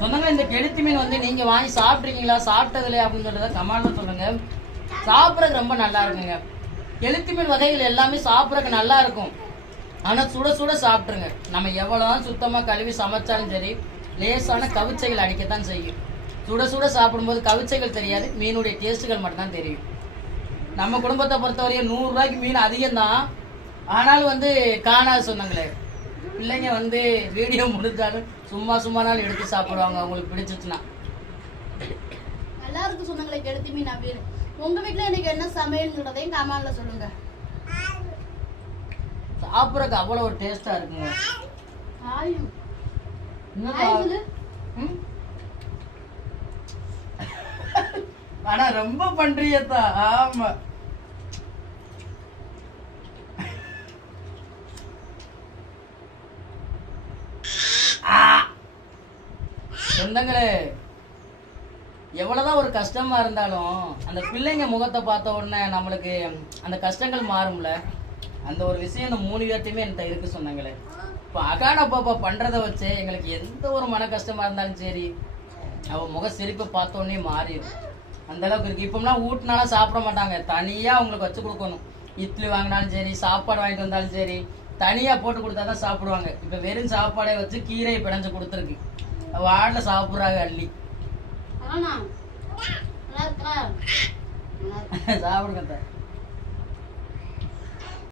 சொன்னாங்க இந்த கெளுத்தி மீன் வந்து நீங்க வாங்கி சாப்பிட்ருக்கீங்களா சாப்பிட்டதில்லையா அப்படின்னு சொல்றத கமாண்ட்ல சொல்லுங்க. சாப்பிட்றதுக்கு ரொம்ப நல்லா இருக்குங்க. கெளுத்தி மீன் வகைகள் எல்லாமே சாப்பிட்றதுக்கு நல்லா இருக்கும். ஆனா சுட சுட சாப்பிட்ருங்க நம்ம எவ்வளவுதான் சுத்தமா கழுவி சமைச்சாலும் சரி லேசான கவிச்சைகள் அடிக்கத்தான் செய்யும். சுட சுட சாப்பிடும்போது கவிச்சைகள் தெரியாது மீனுடைய டேஸ்ட்டுகள் மட்டும்தான் தெரியும். நம்ம குடும்பத்தை பொறுத்தவரையும் நூறு ரூபாய்க்கு மீன் அதிகம்தான். ஆனாலும் வந்து காணாது சொன்னாங்களே பிள்ளைங்க வந்து வீடியோ முடிஞ்சாலும் சும்மா சும்மா நாள் எடுத்து சாப்பிடுவாங்க. அவங்களுக்கு பிடிச்சிச்சுன்னா எல்லாருக்கும் சொந்தங்களை கெடுத்து மீன் அப்படின்னு உங்க வீட்ல இன்னைக்கு என்ன சமையல்ங்கிறதையும் கமாண்ட்ல சொல்லுங்க. சாப்பிட்றதுக்கு அவ்வளோ ஒரு டேஸ்டா இருக்குங்க? ஆனா ரொம்ப பண்றியத்தா ஆமா. சொந்தங்களே எவ்வளோதான் ஒரு கஷ்டமாக இருந்தாலும் அந்த பிள்ளைங்க முகத்தை பார்த்த உடனே நம்மளுக்கு அந்த கஷ்டங்கள் மாறும்ல? அந்த ஒரு விஷயம் இந்த மூணு பேர்த்தையுமே என்கிட்ட இருக்கு சொன்னாங்களே இப்போ அகான பாப்பா பண்றத வச்சு எங்களுக்கு எந்த ஒரு மன கஷ்டமாக இருந்தாலும் சரி அவள் முக சிரிப்பை பார்த்த உடனே மாறிடும் அந்த அளவுக்கு இருக்கு. இப்போம்லாம் ஊட்டினாலும் சாப்பிட மாட்டாங்க. தனியாக அவங்களுக்கு வச்சு கொடுக்கணும். இட்லி வாங்கினாலும் சரி சாப்பாடு வாங்கிட்டு வந்தாலும் சரி தனியாக போட்டு கொடுத்தா தான் சாப்பிடுவாங்க. இப்போ வெறும் சாப்பாடை வச்சு கீரையை பிணைஞ்சு கொடுத்துருக்கு. வாட்டில் சாப்பிட்றாங்க அள்ளி. சாப்பிடுங்க.